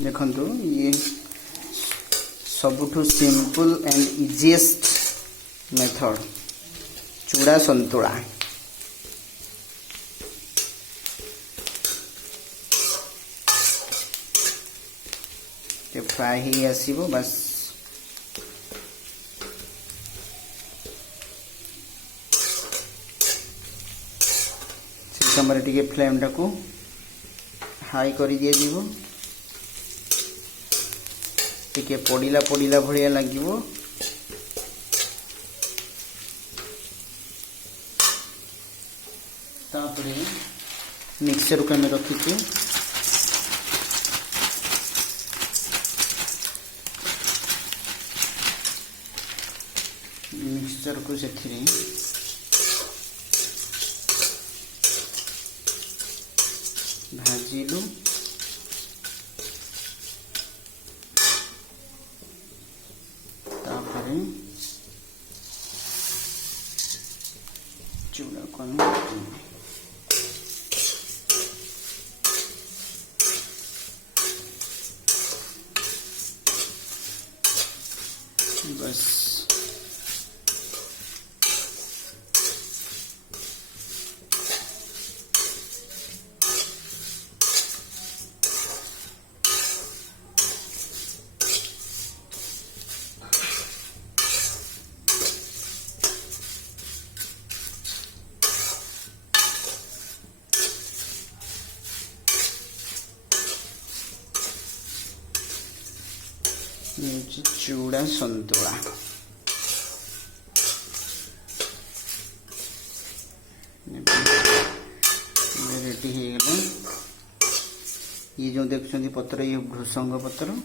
देखंतु ये सबुठु simple and easiest method चूड़ा संतुला। फ्राई ही आसीबो बस से समय टिके फ्लेम टाको हाई कर दिया जीवो टिके पड़िला पड़िला भलिया लागिवो। तापरे मिक्सर को हमें रखीचु मिक्सचर को से भाजिलु तापरे चूड़ा को बस चूड़ा संतुला रेडी हो गला। ये जो देखुं पत्र ये भृषंग पत्र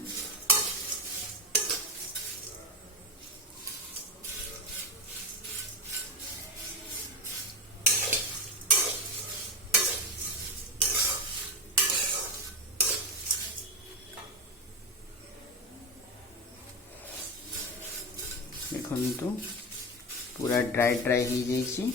देखो पूरा ड्राई ड्राई हो जाइए।